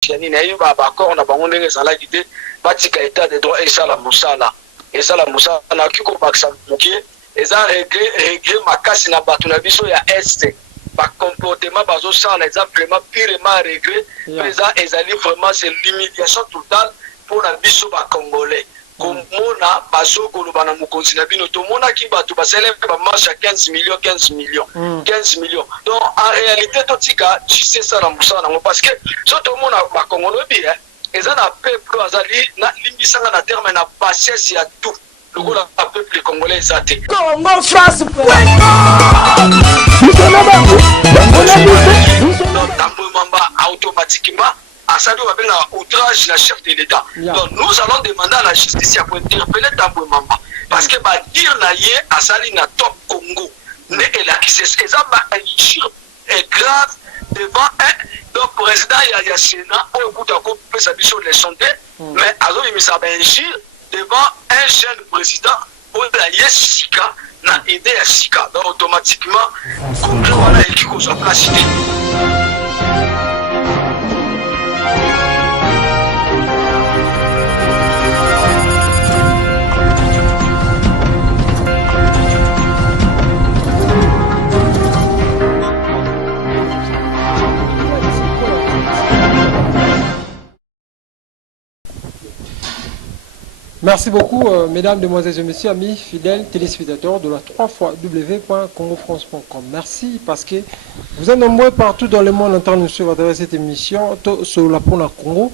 chani na yiba ba ko na bango ndenge sala kite batika état de droit et ça la musala na kiko baksa mukie eza régler makasi na batu na biso ya est ba comportement bazo sala eza vraiment purement régler eza ezali vraiment c'est l'humiliation totale pour la biso ba congolais komona bazokolo bana mokonzi na bino tomona ki bato basele ba marche à 15 millions donc en réalité totika tu sais ça la musala nango parce que so tomona ba congolais bien eza na peuple azali na limbisanga na terme na bassesse ya tout le gola peuple congolais ezate Congo France tambo mamba automatiquement Asado va bien outrage la chef de l'État. Donc nous allons demander à la justice pour interpeller Tambo Mamba. Parce que va dire naïe Asali na top Congo. Mais elle a qui c'est ça est grave devant donc président il y a Sénat au bout d'un coup peut s'habiller sur les santé mais alors il me s'appelle devant un jeune président pour la Yesika na aidé à Sika. Donc automatiquement comme on a écrit qu'on soit placé. Merci beaucoup, mesdames, demoiselles et messieurs, amis fidèles téléspectateurs de la 3xw.congofrance.com. Merci parce que vous êtes nombreux partout dans le monde en train de suivre à travers cette émission sur la Pona Congo,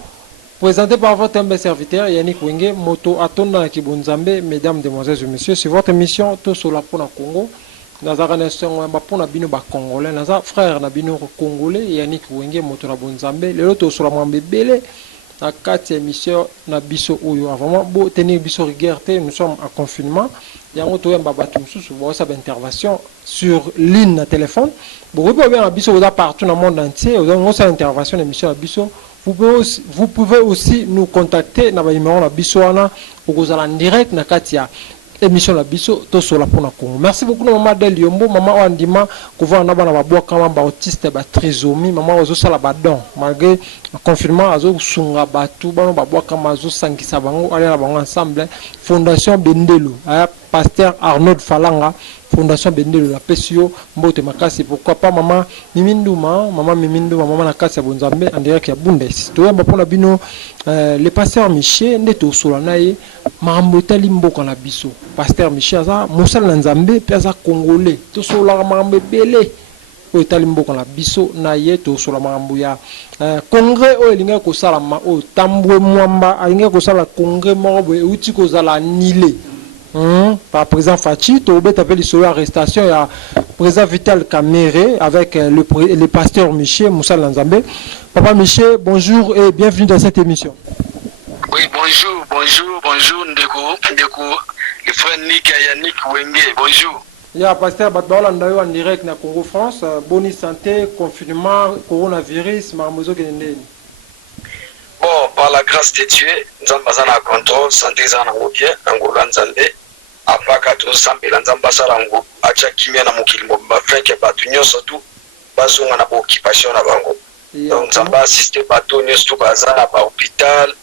présentée par votre humble serviteur Yannick Wenge, Moto Atona Kibunzambe, mesdames, demoiselles et messieurs, sur votre émission sur la Pona Congo. Dans la nation, Bapona Bino Congolais, dans la frère Nabino Congolais, Yannick Wenge, Moto Nabunzambe, les autres sur la Mwambe Bele. La 4e émission na biso oyo vraiment beau tenir biso rigueur nous sommes en confinement il y a auto yamba batu mususu bo sa intervention sur ligne na téléphone bo pouvez bien biso oza partout dans le monde entier on sa intervention émission na biso vous pouvez aussi nous contacter na ba numéro na biso wana okozala en direct na katia émission la biso to sur la Pona Congo. Merci beaucoup maman Del Yombo, maman Wandima, kuva na bana babwa kama ba autiste ba trisomie, maman ozo sala ba don. Malgré le confinement azo sunga batu bana babwa kama azo sangisa bango aller na bango ensemble. Fondation Bendelo, pasteur Arnaud Falanga, Fondation Bendelo la PSO mbote makasi pourquoi pas maman Miminduma, maman nakasi bonzambe en direct ya Bundes. To yamba pona bino le pasteur Michel ndeto sola naye mambo tali mboka na biso. Pasteur Michel za musala nzambe pe za congolais. To sola mambo belé o tali mboka na biso naye to sola mambo ya congrès o elinga ko sala ma o tambwe mwamba alinga ko sala congrès moko e uti ko zala nile. Par président Fachi, tu as appelé sur l'arrestation, il y a président Vital Kamere avec le pasteur Michel Moussa Lanzambe. Papa Michel, bonjour et bienvenue dans cette émission. Oui, bonjour, Ndeko, le frère Nick Yannick Wenge, bonjour. Il y a pasteur Batbaola Ndayo en direct na Congo France, bonne santé, confinement, coronavirus, marmozo gendeni. Bon, par la grâce de Dieu, nous avons besoin de contrôle, santé en bien, Angola Nzambe. Apaka to sambela nzamba salango acha kimia na mukilimo bafeke batu nyoso tu bazunga na ba occupation na bango donc nzamba assiste batu nyoso tu baza na ba hôpital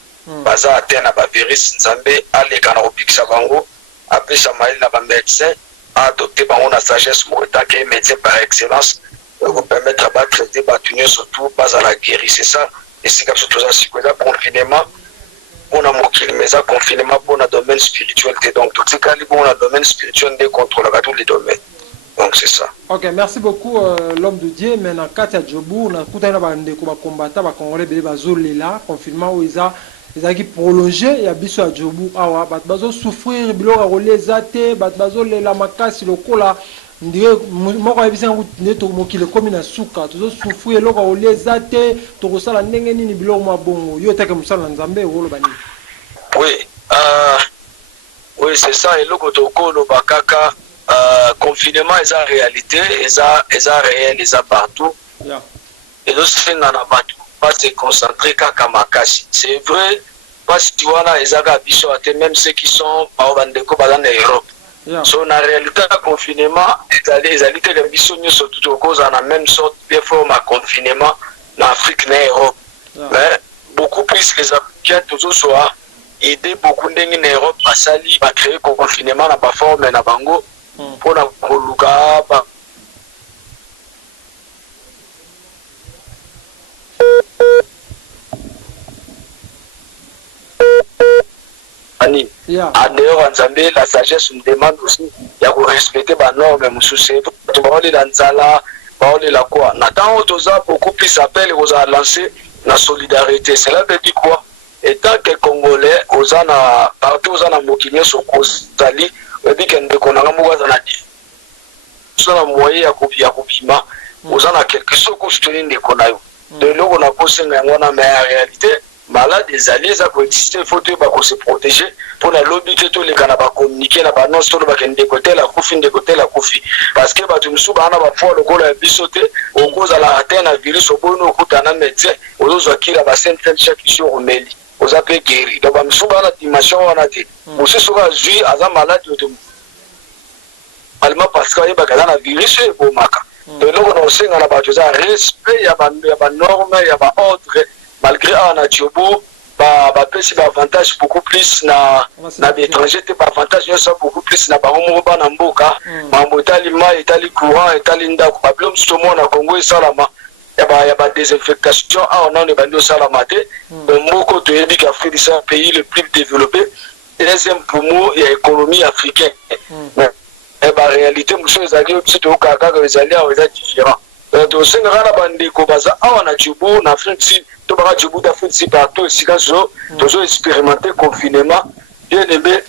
baza atena ba virus nzambe aleka na opikisa bango apesa maili na ba médecin adopter bango na sagesse mo etake médecin par excellence pour permettre à traiter batu nyoso tu baza la guérir c'est ça et c'est comme ça tout ça c'est confinement. On a mais un confinement pour le domaine spirituel. Donc, tout ce qui est bon dans le domaine spirituel, on contrôle tous les domaines. Donc, c'est ça. Ok, merci beaucoup, l'homme de Dieu. Maintenant, Katia Djobou, on a tout un combattant, on a congolais, là, confinement où ils ont prolongé, il y a biso à Djobou, awa, bazo souffrir, bilo a rolé zate, bazo la makasi, le cola. On dirait moi quand ibisa neto mokile komi na suka tozo souffrir lo ka oleza te to ko sala ndenge nini bilo mabongo yo take musala nzambe wolo bani. Oui, c'est ça et loko toko lo bakaka confinement est en réalité est réel est partout. Et donc c'est na batu pas se concentrer kaka makasi. C'est vrai parce que tu vois là ezaka biso ate même ceux qui sont par bandeko bazana Europe. So na réalité le confinement ezali te le biso surtout cause en la même sorte de forme à confinement en Afrique et Europe. Mais beaucoup plus les Africains toujours soit aider beaucoup ndenge en Europe basali ba créer confinement na ba forme na bango pour na koluka ba Ani. Yeah. D'ailleurs, la sagesse nous demande aussi de respecter les normes, tu parles d'Anzala, parler la quoi. Nathan Otoza beaucoup plus appel aux a lancé la solidarité. Cela veut dire quoi? Étant que Congolais, aux ana partout aux ana mokiné sur Kozali, on dit qu'on a un mouvement dans la vie. Sur la moyenne à Kopima, aux ana quelque chose qu'on se tenait de Konayo. De là, on a posé mais en réalité. Malade des alliés ça peut exister, il faut se protéger pour la lobby que tous les canabas communiquer la balance sur le bac de côté la couffine de côté la couffine parce que tu me souviens on a fois le goal à bisoté au cause à la atteindre un virus au bon au coup d'un médecin aux autres qui la bassin chaque jour au mail aux appels guéris donc me souviens la dimension on a dit aussi souvent joué à un malade de allemand parce qu'il y a un virus et au maca de là on sait on a pas besoin respect il y a normes il y a ordre malgré un atiobo bapesi avantage beaucoup plus na l'étranger te avantage nyonso beaucoup plus na bango moko bana mboka mambo etali mai etali courant etali ndako babilo mosusu omona Congo esalama ya badésinfectation awa nano ebandi osalama te moko toyebi ke Afrique c'est un pays le plus développé deuxième poumon ya économie africaine réalité mosusu ezali biso toyokaa kaka ezali awa eza différent tosengaka na bandeko baza awa na Djibouti na Afrique to baka Djibouti d'Afrique partout esika toujours expérimenter confinement bien aimé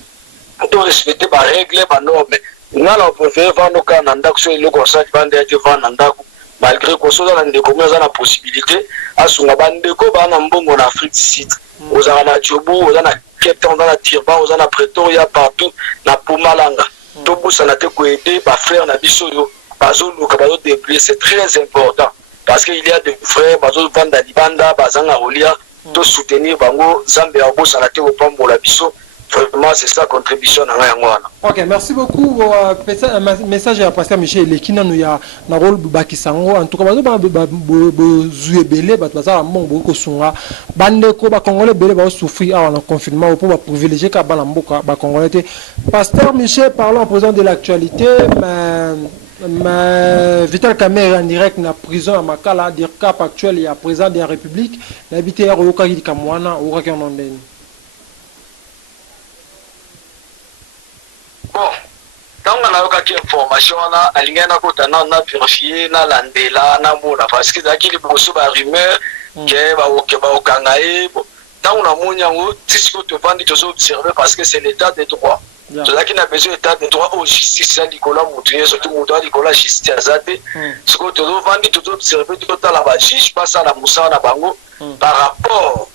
to respecter ba règles ba normes ngala préféré vendre ka na ndako so eloko osali bande ete vendre na ndako malgré ko so na ndeko meza na possibilité asunga bandeko ba na mbongo na Afrique Sud ozala na Djibouti ozala na Cape Town ozala na Durban ozala na Pretoria partout na Mpumalanga to busana te ko aider ba frère na biso yo c'est très important parce qu'il y a des frères bazo vanda libanda bazanga rolia to soutenir bango zambe ya bossa na te au pambola biso vraiment c'est ça contribution na ngwana. OK, merci beaucoup message ya pasteur Michel Lekina no ya na rôle bakisango en tout cas bazo zuebele baza mbongo ko sunga bande ko ba congolais belé ba souffrir en confinement pour ba privilégier ka bana mboka ba congolais te. Pasteur Michel, parlons en présent de l'actualité mais Vital Kamerhe en direct na prison à Makala dire cap actuel et à président de la République l'habité à Roka ki kamwana ou ka ndeni. Bon, tant on a eu information là, alingana kota na vérifier na landela na mona parce que daki li boso ba rumeur que ba okangae bon tant on a monya ngo tisiko to vandi to observer parce que c'est l'état des droits. Cela qui n'a besoin d'état de droit au justice à Nicolas Moutounier, surtout Moutoua Nicolas justice à Zate. Ce que tu dois vendre, tu dois observer tout à la juge, passe à la Moussa na Bango, par rapport,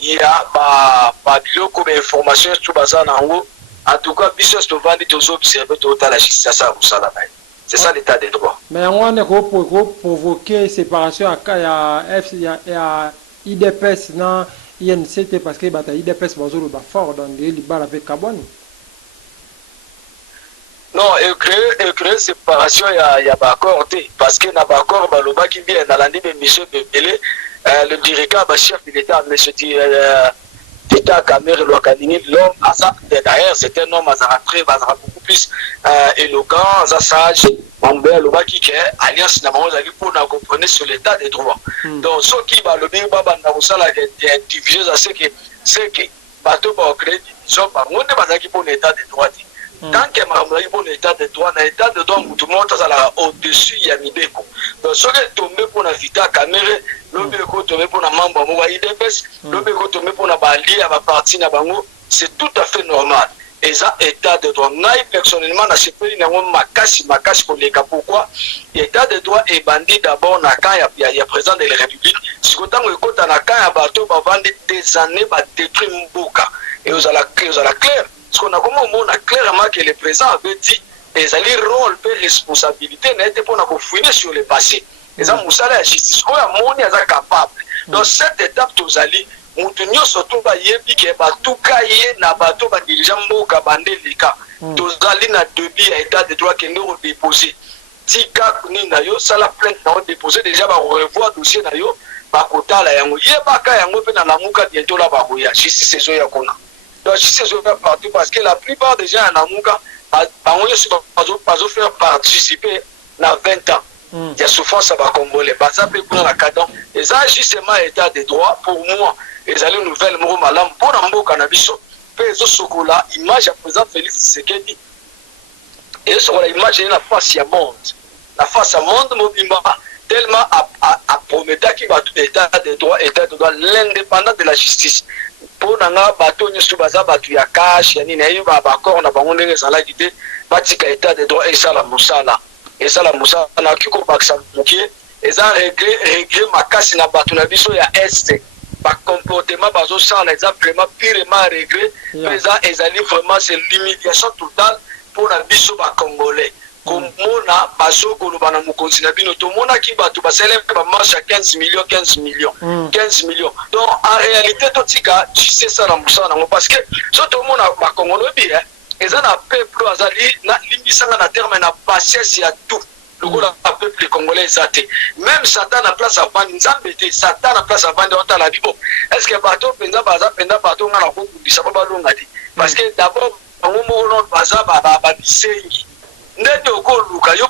il y a pas de information sur Bazan en haut. En tout cas, business de vendre, tu dois observer tout à la justice à Moussa na Bango. C'est ça l'état des droits. Mais on a provoqué séparation à IDPS dans INCT parce que IDPS va fort dans les balles avec Kabouani. Non, et créer séparation, il y a pas accord, parce que n'a pas accord, le bas qui vient dans l'année de M. Bébélé, le directeur, le chef de l'État, M. Tita Kamerhe Lwakanini, l'homme, d'ailleurs, c'est un homme très beaucoup plus éloquent, sage, le bas qui est alliance, n'a pas pour nous comprendre sur l'état des droits. Donc, ce qui va le bien, c'est que, bateau va créer des divisions, par contre, il pour l'état des droits. Tant que Maramouaï pour l'état de droit, l'état de droit, tout le monde est au-dessus, il y a Mibeko. Donc, ce qui est tombé pour la Vita Kamerhe, l'Obeko tombé pour la membre de l'IDPS, l'Obeko tombé pour la Bali, à la partie de Bango, c'est tout à fait normal. Et ça, état de droit. Moi, personnellement, je suis pas Makasi pour les cas. Pourquoi? L'état de droit est bandit d'abord, il y a président de la République. Si vous avez un côté, il y a bateau, il va vendre des années, il va détruire Mboka. Et vous allez clair. Parce qu'on a comme on a clairement que le président avait dit les alliés rôle et responsabilité n'étaient pas pour fouiner sur le passé. Les gens Moussa la justice, on a monnaie capable. Dans cette étape, tous alliés, Moutounio surtout va y épiquer, tout cahier n'a pas tout dirigeant Mboka bandé les cas. Tous alliés n'a débit à état de droit qui nous déposé. Tika Nayo, ça la plainte n'a déposé déjà va revoir dossier Nayo. bakotala yango yebaka yango pe na lamuka bientôt la baboya justice ezo ya kuna donc justice ezo ya partout parce que la plupart des gens en lamuka bango nyonso bazo faire participer na 20 ans il y a souffrance à Congolais baza pe kuna na cadre et ça justement état de droit pour moi ezali nouvelle moko malamu mpona mboka na biso pe ezosokola image ya président Félix Tshisekedi ezosokola image na face ya monde na face ya monde mobimba tellement à promettre qu'il va tout état de droit l'indépendance de la justice pour nanga bato nyosu baza bato ya cash yani na yo ba accord na bango ndenge sala kité batika état de droit et ça la musala na kiko baksa mukie eza régler makasi na bato na biso ya est ba comportement bazo sala eza vraiment pirement régler eza ezali vraiment c'est l'humiliation totale pour la biso ba congolais komona bazokoloba na mokonzi na bino tomonaki bato baseleme bamarche ya 15 millions donc en réalité totika tu sais ça na mosala nango parce que so tomona bakongolo bi eza na peuple azali na limbisanga na terme na patience ya tout lokola peuple congolais eza te même satan na place avandi nzambe te satan na place avandi otala bibo est ce que bato mpenza baza mpenza bato nga na kokundisa po balonga te parce que d'abord bango moko non baza babisengi ndenge okoluka yo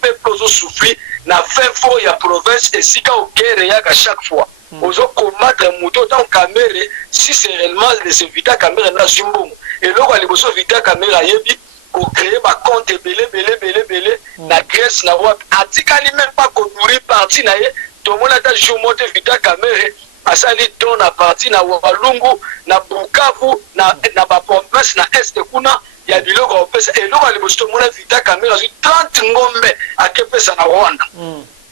peuple ozosouffrir na fin fond ya province esika okere yaka chaque fois ozokombattre moto otango camere si c'est réellement les vita camere na zimbongo eloko ya liboso vita camere ayebi kocréer bacompte ebele na Grèce na wapi atikali même pas konourrir parti na ye tomona ata jour mote vita camere asali don na parti na Walungu na Bukavu na baprovince na est kuna ya biloko opesa eloko ya liboso tomona vita camera zu 30 ngombe akepesa na Rwanda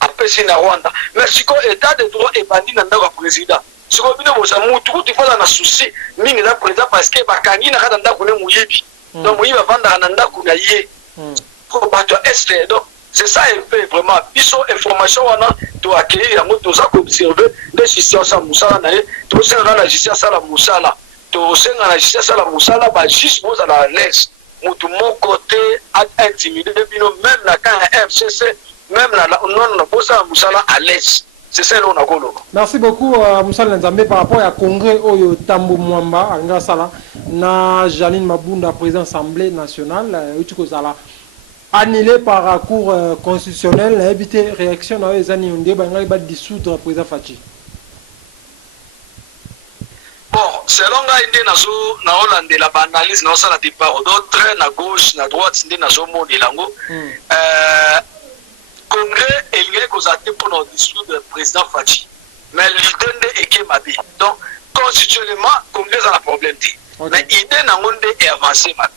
apesi na Rwanda mais siko état de droit ebandi na ndako ya président siko bino bosa mutu tifala na souci mingi na président parce que bakangi na kata ndako ne muyibi donc muyibi avanda na ndako na ye ko bato est donc c'est ça un peu vraiment biso information wana to accueillir yango toza ko observer des justice musala na ye to senga na justice la musala to senga na justice la musala ba juste vous à la l'aise mutu mon côté a intimidé bino même na quand FCC même la non bosa musala à l'aise c'est ça l'on a golo. Merci beaucoup Musala Nzambe par rapport à congrès oyo Tambo Mwamba anga sala na Janine Mabunda président Assemblée nationale utuko sala annulé par la Cour constitutionnelle a évité réaction dans les années où il va dissoudre le président Fachi. Bon, selon l'idée na Hollande la analyse na la départ d'autres na gauche na droite ndé na zomo de lango congrès est causé pour nous dissoudre le président Fachi mais l'idée n'est que mabi donc constitutionnellement congrès a un problème mais l'idée n'a pas avancé mabi.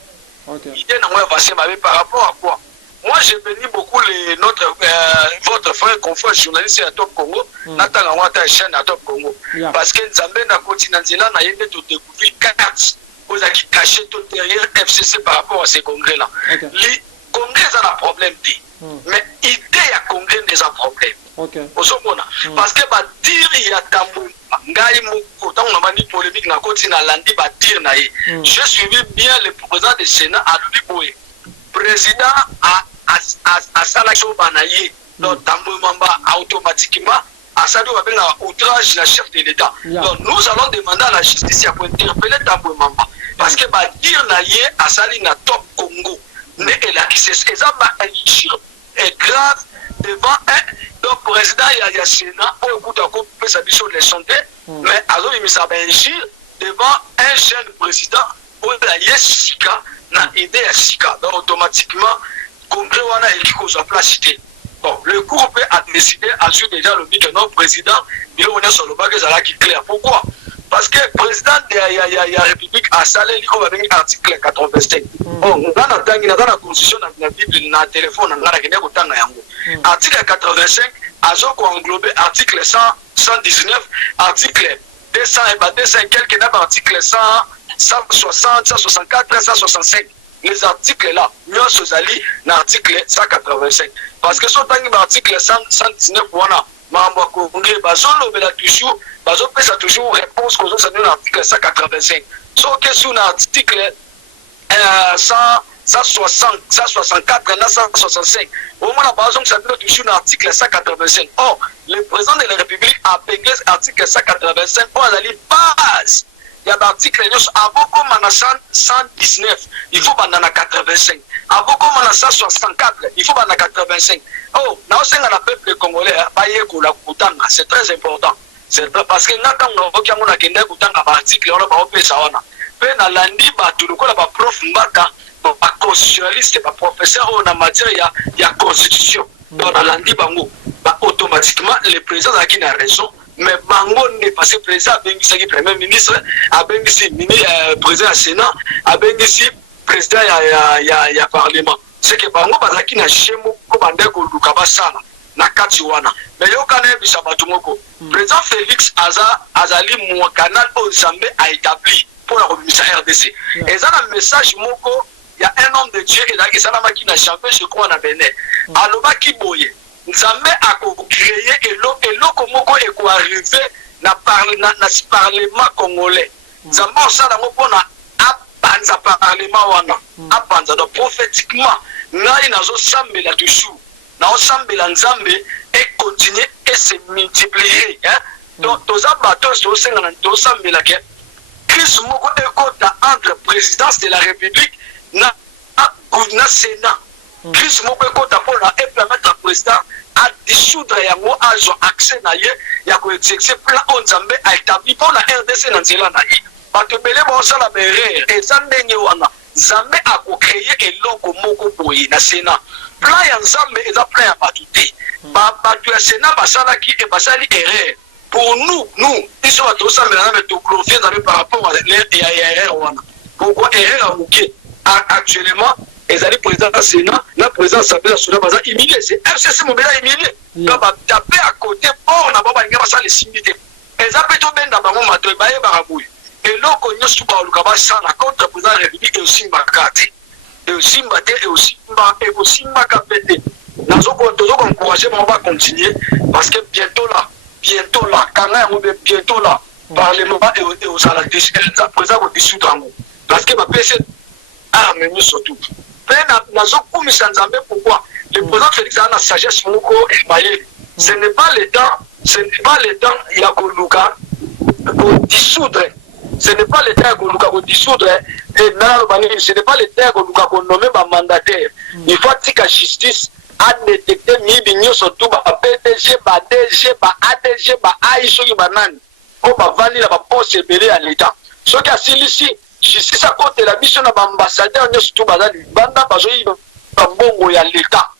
L'idée n'a pas avancé mabi par rapport à quoi? Moi j'ai béni beaucoup votre frère confrère journaliste à Top Congo natanga wata chaîne à Top Congo parce que Nzambe na continent nzela na yende to découvrir carte vous a qui caché tout derrière FCC par rapport à ces congrès là. Les congrès a un problème mais idée à congrès des un problème. Parce que ba dire il y a tambour ngai moko tant on a mani polémique na continent landi ba dire na ye. J'ai suivi bien le président du Sénat à Lubiboé. Président a salaction banaye donc tambour mamba automatiquement a sali à outrage la chef de l'État. Donc nous allons demander à la justice pour interpeller tambour mamba parce que ba dire na ye a sali na Top Congo ne est là qui c'est ça est grave devant donc président il y a Sénat pour écouter à couper sa vision de santé mais alors il me s'appelle devant un jeune président pour la Yesika na idée à Sika donc automatiquement congrès wana il soit placé. Bon le groupe a décidé à suivre déjà le but que notre président il on est sur le bac qui clair pourquoi parce que le président de la République a salé l'article 85. Bon, dans la constitution de la Bible, dans le téléphone, article 85, a englobé article 119, article 200 et 200 quelques article 100, 160, 164, 165. Les articles là, nous sommes allés dans l'article 185. Parce que ce article 119, voilà. Mambo Congrès bazolo bela toujours bazo pesa toujours réponse aux autres dans l'article 185 so que sur l'article 100 160, 164, 165. Au moins, la base, ça peut toujours l'article 185. Or, le président de la République a payé l'article 185 pour aller base. Il y a l'article avant comme on a 119, il faut qu'on a 85. Avant comme on a 164, il faut qu'on a 85. Oh, nous sommes un peuple congolais, c'est très important. C'est parce que nous avons un article, on a fait ça. Puis, dans lundi, tout le monde a prof un constitutionnaliste, un professeur en matière il y a constitution. Dans lundi, automatiquement, le président qui a raison. Mais Bango n'est pas ce président, le premier ministre, le président du Sénat, le président du Parlement. C'est que Bango qui n'a jamais commandé na kati wana. Mais yo kana bisa batumoko. Président Félix Azali mon canal au Zambie a établi pour la commission RDC. Et ça un message moko, il y a un homme de Dieu et ça la machine a changé je crois na Bénin. Aloba ki boye. Nzambe a créé et loko moko e ko arriver na parlement congolais. Nzambe ça na moko na apanza parlement wana. Apanza donc prophétiquement ngai nazo sambela toujours. Ensemble l'ensemble et continuer et se multiplier. Donc, tous les bateaux sont Chris Moko est entre présidence de la République et le Sénat. Chris Moko est pour permettre au président à dissoudre et à accès à ce plan ensemble a établi pour la RDC dans le pays. Parce que la berre et Zambé a créé et loko moko boye na Sénat. Plan ya Nzambe eza plan ya batuté. Batu ya Sénat basala ki e basali erreur. Pour nous, ils sont à tout ça mais to glorifier par rapport à l'erreur wana. Pourquoi erreur a mouké actuellement ezali président du Sénat, la président Assemblée nationale baza humilié, c'est FCC mobile humilié. Donc ba tapé à côté pour na baba ngaba ça les simité. Ezape to benda bango mato baye baraboui. Et là, on a su parler de contre président de la République et aussi Mbakate. Et aussi Mbate et aussi Mbakate. Nous avons encouragé, mais on va continuer parce que bientôt là, quand même, bientôt là, Parlement et aux saladies, le président va dissoudre. Parce que ma PC arme nous surtout. Mais nous avons commis Sanzambe pourquoi le président Félix a la sagesse Moko et Maye. Ce n'est pas le temps, il y a Goluka pour dissoudre. Ce n'est pas le temps qu'on dissoudre et ce n'est pas le temps qu'on nomme un mandataire. Il faut que la justice a détecté Mibigno surtout PDG, DG, ADG, AISO, Banan, comme Vali la poste belé à l'État. Ce qui a ici, justice à côté la mission de l'ambassadeur, nous surtout Bazali, Banda Bazoï, Bambongo et à l'État.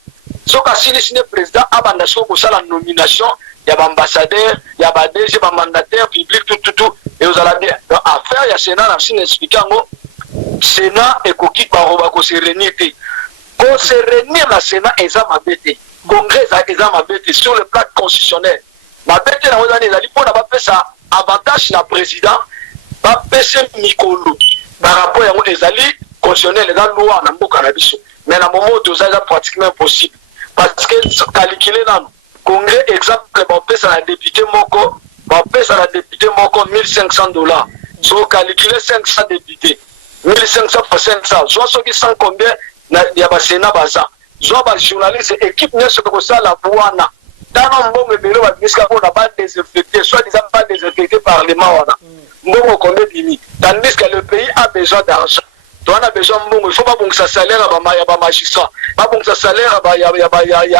Ce qui a ici, le président a bandé pour ça la nomination. Il y a l'ambassadeur, il y a le DG, le mandataire public, tout. Et vous allez dire, affaire, il y a le Sénat, je expliquant, le Sénat est coquille par Robako Sérénité. Pour se réunir, le Sénat est à ma bête. Le Congrès est à ma bête sur le plan constitutionnel. Ma bête, il y a pour faire ça, avantage le président, va baisser Mikolo par rapport à l'Ezali constitutionnel, les lois, mais à un moment où c'est pratiquement impossible. Parce que calculer là, Congrès, exemple, on paie ça à la députée Moko, on paie ça à la députée Moko $1,500. So, calculer 500 députés. 1500 fois 500. Soit ceux qui sont combien, il y a un Sénat, soit un journaliste, équipe, n'est ce que ça, la Bouana. Dans un bon mélo, on n'a pas désinfecté, soit ils n'ont pas désinfecté par les mains. Bon, combien d'imi. Tandis que le pays a besoin d'argent. On a besoin de bon, il ne faut pas que ça salaire à magistrat. Pas que ça salaire à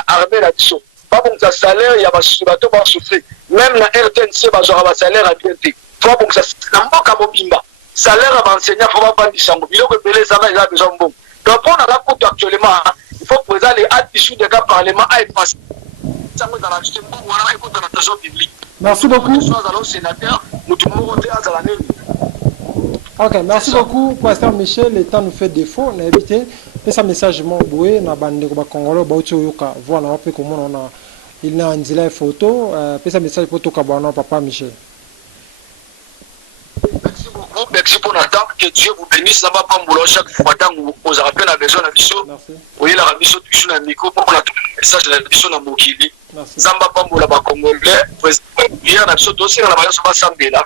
armée là-dessus. Pas pour que ça salaire, il y a des bateaux qui vont souffrir. Même la RTNC, il y a un salaire à bien dire. Il faut que ça salaire. Salaire à l'enseignant, il ne faut pas dire ça. Il faut que les salaires, il y a besoin de bon. Donc, pour la raconte actuellement, il faut que les hâtes issues des cas parlement aillent passer. Merci beaucoup. Ok, merci beaucoup, Pasteur Michel. Le temps nous fait défaut. On a évité. Et ça message mon boué na bande ko Congolais ba yoka voilà on peut comment on a il n'a une photo et ça message photo ka bana papa Michel. Merci pour l'attente, que Dieu vous bénisse. Ça va pas mouloir chaque fois que vous avez la besoin de la mission. Vous voyez la mission toujours dans le micro pour la message de la mission dans Mokili. Zamba pas mouloir ba Congolais. Hier la mission dossier la voyance pas samedi là.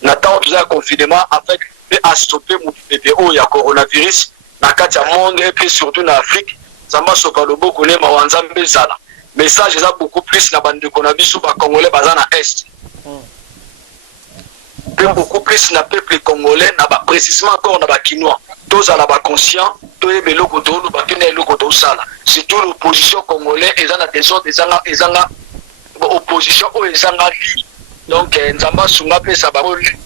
N'attend plus un confinement avec à stopper mon PPO il y a coronavirus. na kati ya monde et puis surtout na Afrique nzambe asoka loboko ne mawa nzambe ezala message eza beaucoup plus na bandeko na biso ba congolais baza na est pe beaucoup plus na peuple congolais na ba précisément encore na ba kinois tozala ba conscient toyeba eloko toloba mpe na eloko tosala surtout l'opposition congolais eza na désordre ezanga opposition oyo ezanga li donc nzambe asunga apesa bango line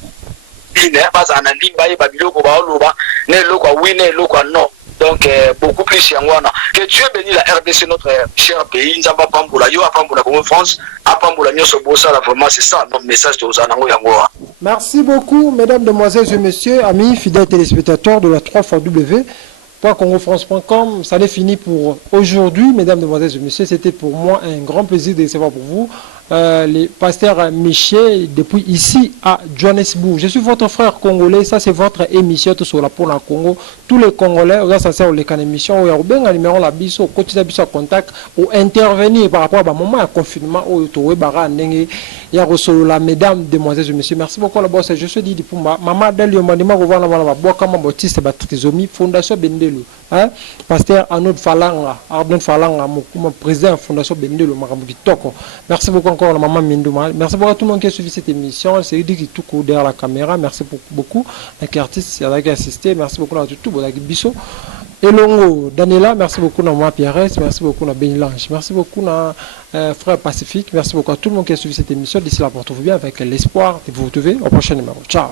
bazala na limba yeba biloko baoloba na eloko ya wi na eloko ya non donc beaucoup plus yango wana que Dieu bénit la RDC notre cher pays nzambe apambola yo apambola Congo France apambola nyonso bosala vraiment c'est ça notre message tozala nango yango wana. Merci beaucoup, mesdames, demoiselles et messieurs, amis, fidèles téléspectateurs de la 3xW.congofrance.com. Ça n'est fini pour aujourd'hui, mesdames, demoiselles et messieurs. C'était pour moi un grand plaisir de recevoir pour vous les pasteurs Michel depuis ici à Johannesburg. Je suis votre frère congolais. Ça, c'est votre émission tout sur la pour la Congo. Tous les Congolais, ça c'est les émission où il y a un numéro la biso, quotidien biso contact pour intervenir par rapport à un moment de confinement où il y a reçu la mesdames, demoiselles et messieurs. Merci beaucoup la bosse. Je suis dit pour maman Delio Mandima revoir la bois comme Baptiste Batrizomie Fondation Bendelo. Hein? Pasteur Arnaud Falanga, mon président Fondation Bendelo Maramouki Toko. Merci beaucoup encore la maman Mindouma. Merci beaucoup à tout le monde qui a suivi cette émission. C'est lui qui tout court derrière la caméra. Merci beaucoup à l'artiste qui a assisté. Merci beaucoup à tout le monde. Bisso. Elongo, Daniela, merci beaucoup à moi Pierre, merci beaucoup à Benilange, merci beaucoup à Frère Pacifique, merci beaucoup à tout le monde qui a suivi cette émission. D'ici là, portez-vous bien avec l'espoir de vous retrouver au prochain numéro. Ciao.